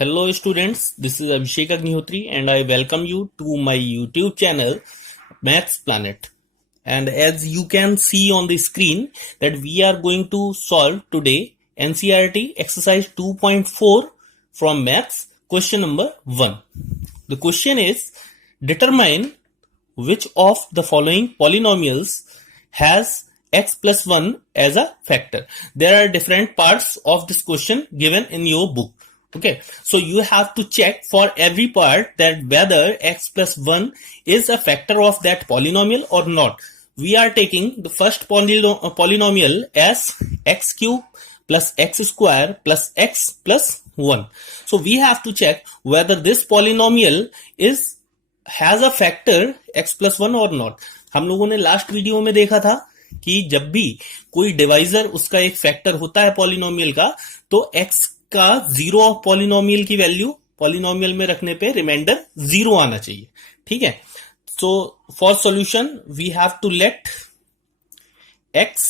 Hello students, this is Abhishek Agnihotri and I welcome you to my YouTube channel Maths Planet. And as you can see on the screen that we are going to solve today NCERT exercise 2.4 from Maths question number 1. The question is, determine which of the following polynomials has x plus 1 as a factor. There are different parts of this question given in your book. Okay, so you have to check for every part that whether x plus 1 is a factor of that polynomial or not. We are taking the first polynomial as x cube plus x square plus x plus 1. So we have to check whether this polynomial has a factor x plus 1 or not. हम लोगों ने last video में देखा था कि जब भी कोई डिवाइजर उसका एक फैक्टर होता है पॉलिनोमियल का, तो x का जीरो ऑफ पॉलिनोमियल की वैल्यू पॉलिनोमियल में रखने पे रिमाइंडर जीरो आना चाहिए. ठीक है, so for solution we have to let x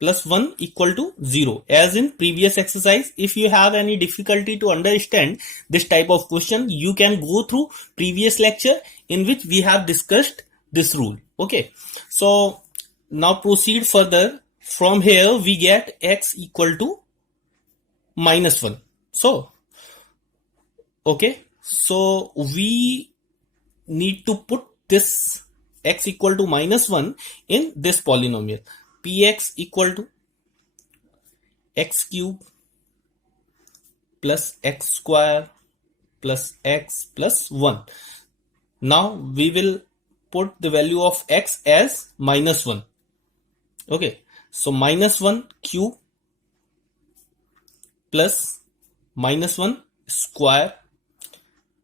plus 1 equal to 0 as in previous exercise. If you have any difficulty to understand this type of question, you can go through previous lecture in which we have discussed this rule. Okay, so now proceed further. From here we get x equal to minus 1. So okay, so we need to put this x equal to minus 1 in this polynomial. Px equal to x cube plus x square plus x plus 1. Now we will put the value of x as minus 1. Okay, so minus 1 cube plus minus 1 square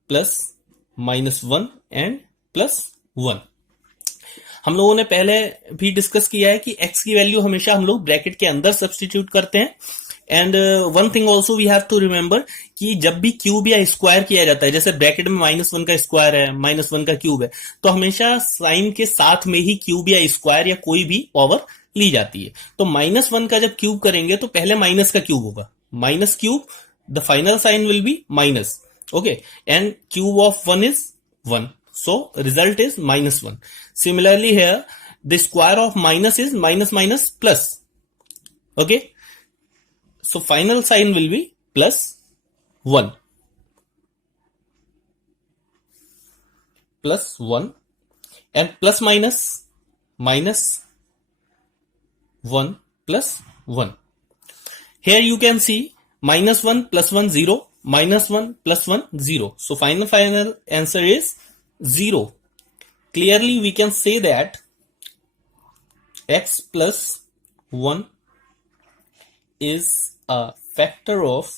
plus minus 1 and plus 1. हम लोगों ने पहले भी discuss किया है कि x की value हमेशा हम लोग ब्रैकेट के अंदर सब्स्टिट्यूट करते हैं. And one thing also we have to remember कि जब भी क्यूब या स्क्वायर किया जाता है, जैसे ब्रैकेट में माइनस 1 का स्क्वायर है, माइनस 1 का क्यूब है, तो हमेशा साइन के साथ में ही क्यूब या स्क्वायर या कोई भी पावर ली जाती है. तो माइनस 1 का जब क्यूब करेंगे तो पहले माइनस का क्यूब होगा, minus cube, the final sign will be minus. Okay, and cube of 1 is 1. So result is minus 1. Similarly here, the square of minus is minus minus plus. Okay, so final sign will be plus 1. Plus 1 and plus minus minus 1 plus 1. Here you can see minus 1 plus 1 0, minus 1 plus 1 0. So final answer is 0. Clearly we can say that x plus 1 is a factor of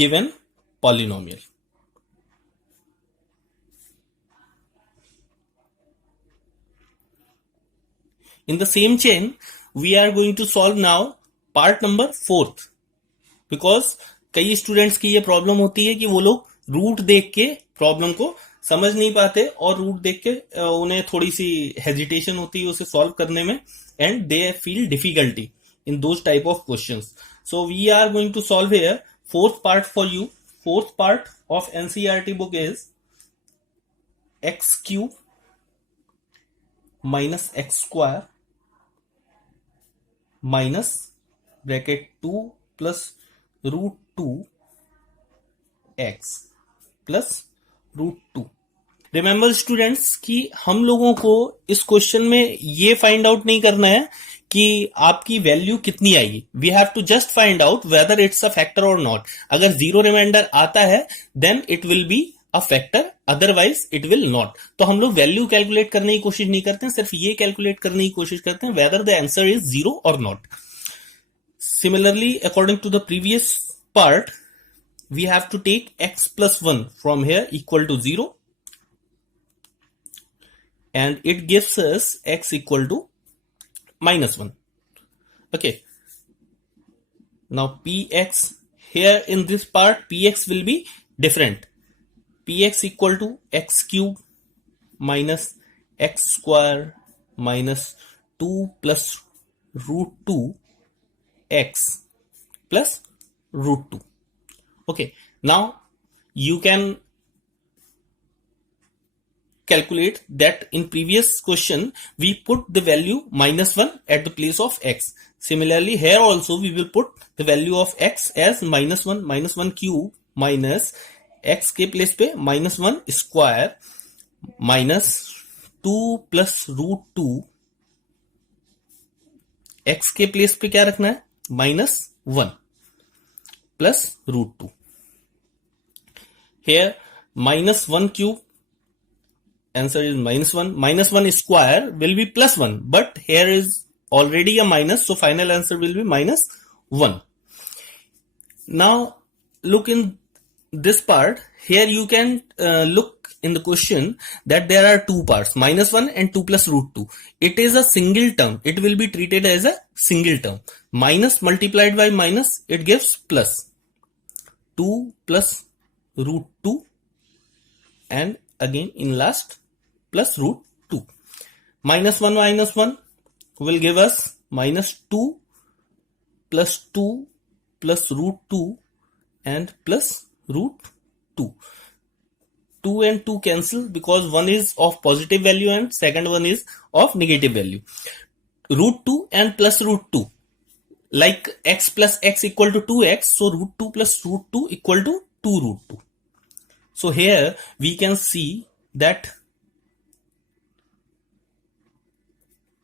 given polynomial. In the same chain, we are going to solve now part number 4th, because कई students की ये problem होती है कि वो लोग root देख के प्रॉब्लम को समझ नहीं पाते और रूट देख के उन्हें थोड़ी सी हेजिटेशन होती है उसे सॉल्व करने में, and they feel difficulty in those type of questions. So we are going to solve here fourth part for you. Fourth part of NCERT book is x cube minus x square minus bracket 2 plus root 2 x plus root 2. Remember students कि हम लोगों को इस question में ये find out नहीं करना है कि आपकी वैल्यू कितनी आएगी. We have to just find out whether it's a factor और नॉट. अगर जीरो रिमाइंडर आता है then it will be a factor, otherwise it will not. तो हम लोग वैल्यू कैलकुलेट करने की कोशिश नहीं करते हैं, सिर्फ ये कैलकुलेट करने की कोशिश करते हैं whether the answer is zero और not. Similarly, according to the previous part, we have to take x plus 1 from here equal to 0, and it gives us x equal to minus 1. Okay, now px, here in this part px will be different. Px equal to x cube minus x square minus 2 plus root 2 x plus root 2. Okay, now you can calculate that in previous question we put the value -1 at the place of x. Similarly, here also we will put the value of x as -1 cube minus x के place पे -1 square minus 2 plus root 2. x के place पे क्या रखना है? -1 plus root 2. Here -1 cube, answer is -1. -1 square will be +1, but here is already a minus, so final answer will be -1. Now look in this part. Here you can look in the question that there are two parts, -1 and 2 plus root 2. It is a single term. It will be treated as a single term. Minus multiplied by minus, it gives plus. 2 plus root 2 and again in last plus root 2. -1 will give us -2 plus 2 plus root 2 and plus root 2. 2 and 2 cancel because one is of positive value and second one is of negative value. Root 2 and plus root 2, like x plus x equal to 2x, so root 2 plus root 2 equal to 2 root 2. So here we can see that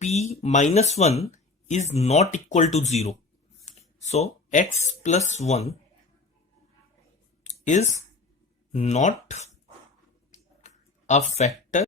p minus 1 is not equal to 0. So x plus 1 is not a factor